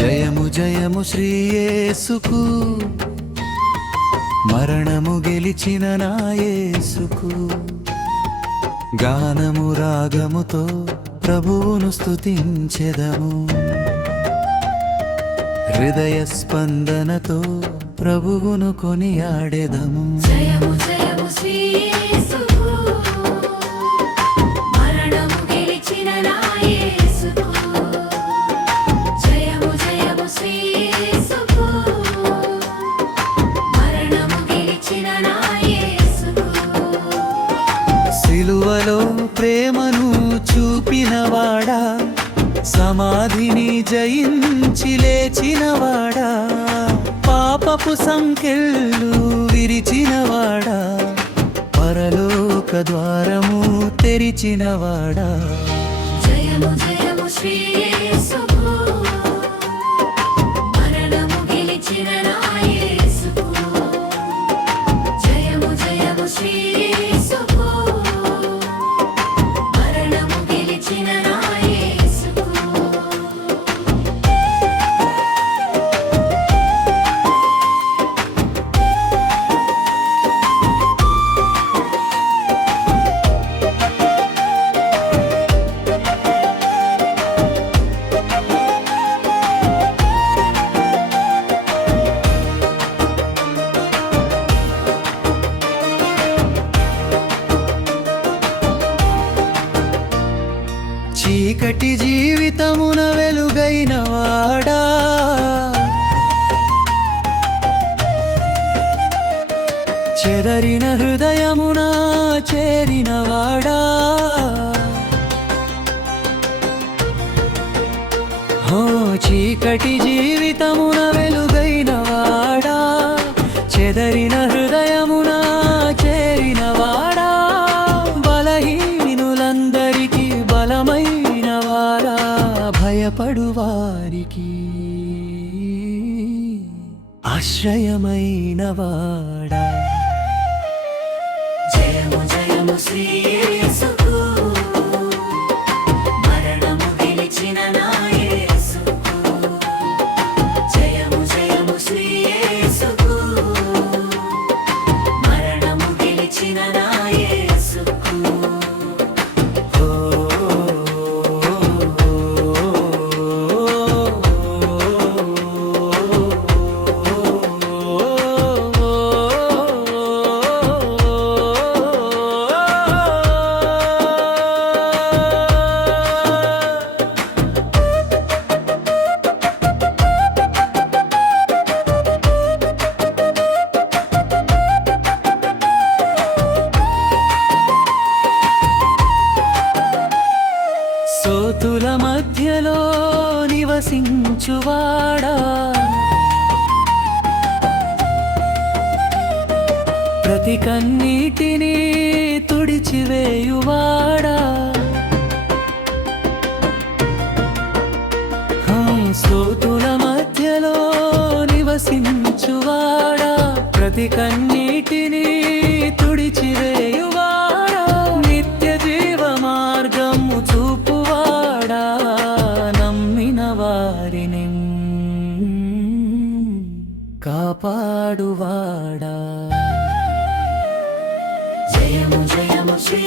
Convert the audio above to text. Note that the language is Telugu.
జయము జయము శ్రీ యేసుకు, మరణము గెలిచిన నా యేసుకు. గానము రాగముతో ప్రభువును స్తుతించెదము, హృదయ స్పందనతో ప్రభువును కొనియాడెదము. జయము జయము శ్రీ యేసుకు, మరణము గెలిచిన నా యేసుకు. జయము జయము శ్రీ యేసుకు, మరణము గెలిచిన నా యేసుకు. సిలువలో ప్రేమను చూపినవాడా, సమాధిని జయించి లేచినవాడా, పాపపు సంకెళ్ళు విరిచినవాడా, పరలోక ద్వారము తెరిచినవాడా. జయము జయము శ్రీ యేసుకు, మరణము గెలిచిన నా యేసుకు. జయము జయము శ్రీ యేసుకు, మరణము గెలిచిన నా యేసుకు. చీకటి జీవితమున వెలుగైన వాడా, చెదరిన హృదయమున చేరినవాడా, చీకటి జీవితమున వెలుగైన వాడా, చెదరిన హృదయమున చేరినవాడా, బలహీనులందరికీ బలమైన వారా, భయపడు వారికి ఆశ్రయమైన వాడా. జయము జయము శ్రీ యేసుకు, మరణము గెలిచిన నా యేసుకు. జయము జయము శ్రీ యేసుకు, మరణము గెలిచిన నా యేసుకు. సోతుల మధ్యలో నివసించువాడా, ప్రతి కన్నీటిని తుడిచివేయువాడా, సోతుల మధ్యలో నివసించువాడా, ప్రతి కన్నీటిని తుడిచివేయువాడా, నిత్య జీవ మార్గము చూపువాడా, నమ్మిన వారిని కాపాడువాడా. జయము జయము శ్రీ